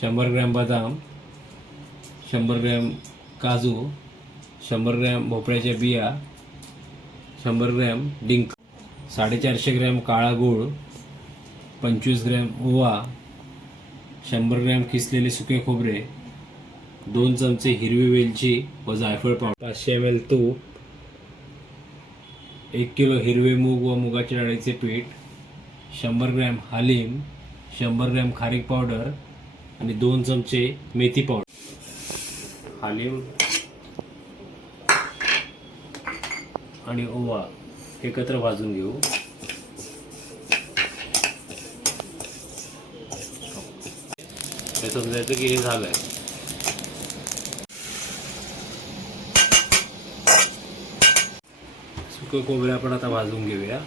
100 gram बदाम, 100 gram काजू, 100 gram भोपळ्याच्या बिया, 100 ग्रॅम डिंक, 450 ग्रॅम काळा गूळ, 25 ग्रॅम ओवा, 100 ग्रॅम किसलेले सुके खोबरे, 2 चमचे हिरवी वेलची व जायफळ पावडर, 500 ml तूप, 1 किलो हिरवे मूग व मुगाच्या डाळीचे पीठ, 100 ग्रॅम हालीम, 100 ग्रॅम खारीक पावडर आणि 2 चमचे मेथी पावडर. हालीम आणि ओवा एकत्र भाजून घेऊ. हे समजायचं की हे झालंय. सुकं खोबरे आपण आता भाजून घेऊया.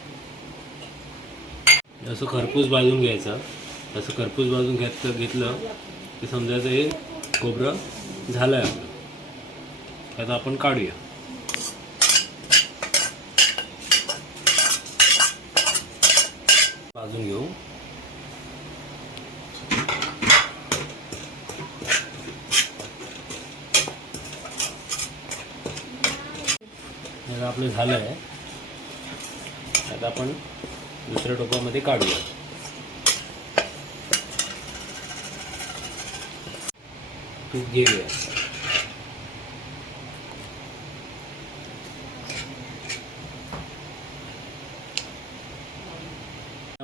असं खरपूस भाजून घ्यायचं. असं खरपूस भाजून घेतलं की समजायचं हे खोबरं झालंय आपलं. आता आपण काढूया. भाजून घेऊ. आपलं झालं आहे. आता आपण दुसऱ्या टोपामध्ये काढूया. तूप घेऊया.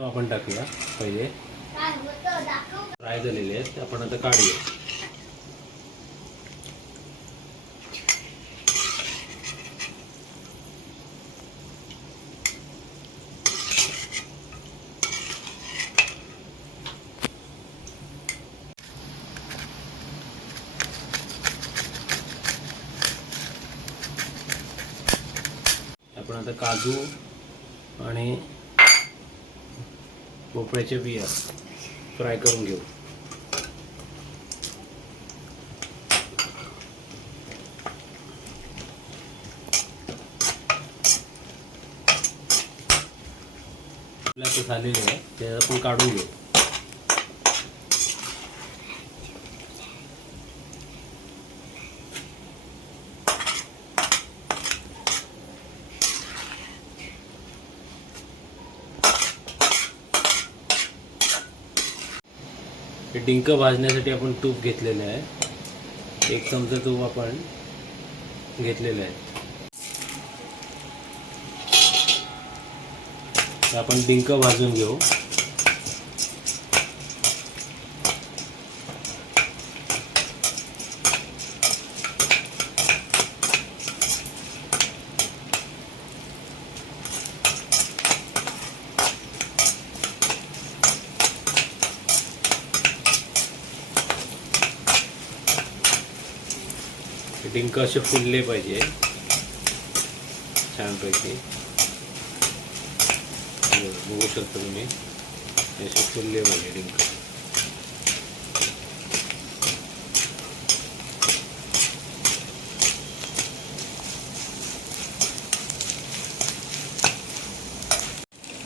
आपण टाकूया. पहिले फ्राय झालेले आहेत आपण आता काढूया. आपण आता काजू आणि भोपळ्याच्या बिया फ्राय करून घेऊ. आपल्याला झालेले आहे ते आपण काढून घेऊ. डिंक भाजण्यासाठी आपण तूप घेतलेलं आहे. 1 चमचा तूप आपण घेतलेलं आहे. आपण डिंक भाजून घेऊ. डिंक असे फुलले पाहिजे छानपैकी. बघू शकता तुम्ही असे फुलले पाहिजे डिंक.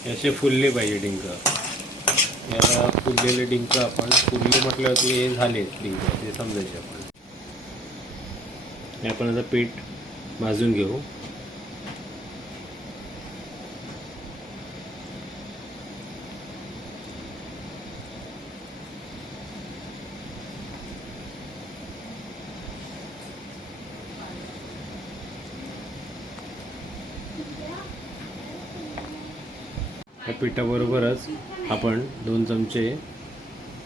असे फुलले पाहिजे डिंक. याला फुललेले डिंक आपण फुलले म्हटल्यावरती हे झाले डिंक ते समजायचे. आपण आता पीठ भाजून घेऊ. या पिठाबरोबरच आपण 2 चमचे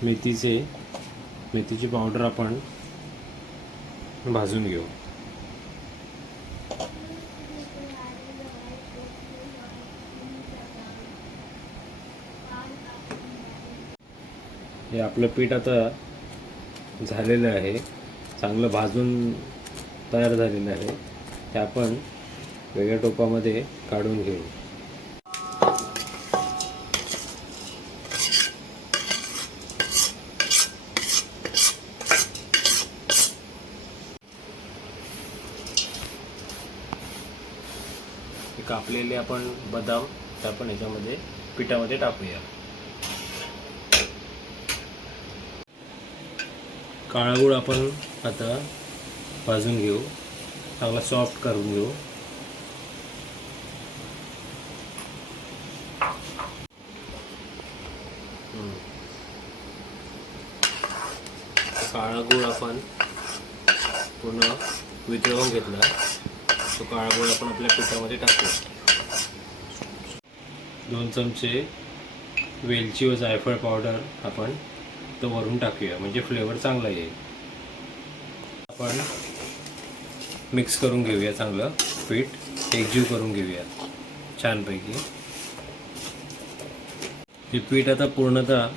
मेथीची पावडर आपण भाजून घेऊ. हे आपलं पीठ आता झालेलं आहे. चांगलं भाजून तयार झालेलं आहे. ते आपण वेगळ्या टोपामध्ये काढून घेऊ. कापलेले आपण बदाम आपण याच्यामध्ये पिठामध्ये टाकूया. काळा गूळ आपण आता भाजून घेऊ, चांगला सॉफ्ट करून घेऊ. काळा गूळ आपण पूर्ण वितळवून घेतला. तो काळा गूळ आपण आपल्या पिठामध्ये टाकू. 2 चमचे वेलची व जायफळ पावडर आपण तो वरून टाकूया, म्हणजे फ्लेवर चांगला येईल. आपण मिक्स करून घेऊया, चांगलं पीठ एकजीव करून घेऊया छानपैकी. हे पीठ आता पूर्णतः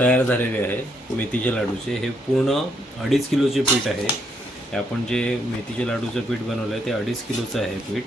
तयार झालेले आहे मेथीचे लाडूचे. हे पूर्ण 2.5 किलोचे पीठ आहे. आपण जे मेथीचे लाडूचं पीठ बनवलं आहे ते 2.5 किलोचं आहे पीठ.